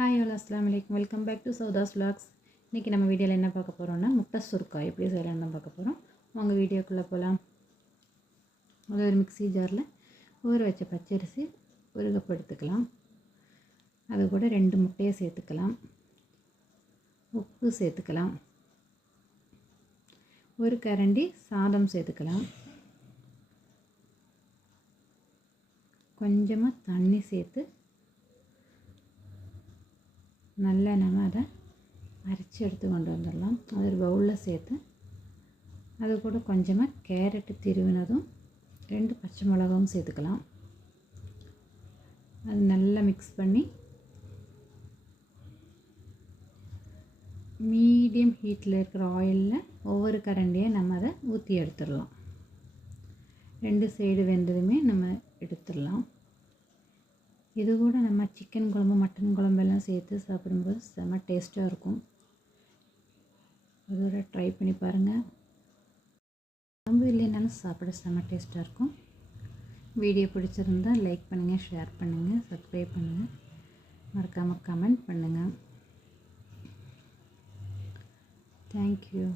Hi all அஸ்ஸலாமு அலைக்கும். Welcome back to சௌதாஸ் vlogs. இன்றைக்கி நம்ம வீடியோவில் என்ன பார்க்க போகிறோம்னா முட்டை சுருக்காய் எப்படி செய்யலாம்னு தான் பார்க்க போகிறோம். உங்கள் வீடியோக்குள்ளே போகலாம். முதல்ல ஒரு மிக்ஸி ஜாரில் ஊற வச்ச பச்சரிசி ஒரு கப் எடுத்துக்கலாம். அது கூட 2 முட்டையை சேர்த்துக்கலாம். உப்பு சேர்த்துக்கலாம். ஒரு கரண்டி சாதம் சேர்த்துக்கலாம். கொஞ்சமாக தண்ணி சேர்த்து நல்லா நம்ம அதை அரைச்சி எடுத்து கொண்டு வந்துடலாம். அது ஒரு பவுலில் சேர்த்து அது கூட கொஞ்சமாக கேரட்டு திருவினதும் 2 பச்சை மிளகாவும் சேர்த்துக்கலாம். அது நல்லா மிக்ஸ் பண்ணி மீடியம் ஹீட்டில் இருக்கிற ஆயிலில் ஒவ்வொரு கரண்டியாக நம்ம அதை ஊற்றி எடுத்துடலாம். 2 சைடு வெந்ததுமே நம்ம எடுத்துடலாம். இது கூட நம்ம சிக்கன் குழம்பு மட்டன் குழம்பெல்லாம் சேர்த்து சாப்பிடும்போது செம்ம டேஸ்ட்டாக இருக்கும். அதோட ட்ரை பண்ணி பாருங்கள். குழம்பு இல்லைனாலும் சாப்பிட செம்ம டேஸ்ட்டாக இருக்கும். வீடியோ பிடிச்சிருந்தால் லைக் பண்ணுங்கள், ஷேர் பண்ணுங்கள், சப்ஸ்கிரைப் பண்ணுங்கள், மறக்காமல் கமெண்ட் பண்ணுங்கள். தேங்க்யூ.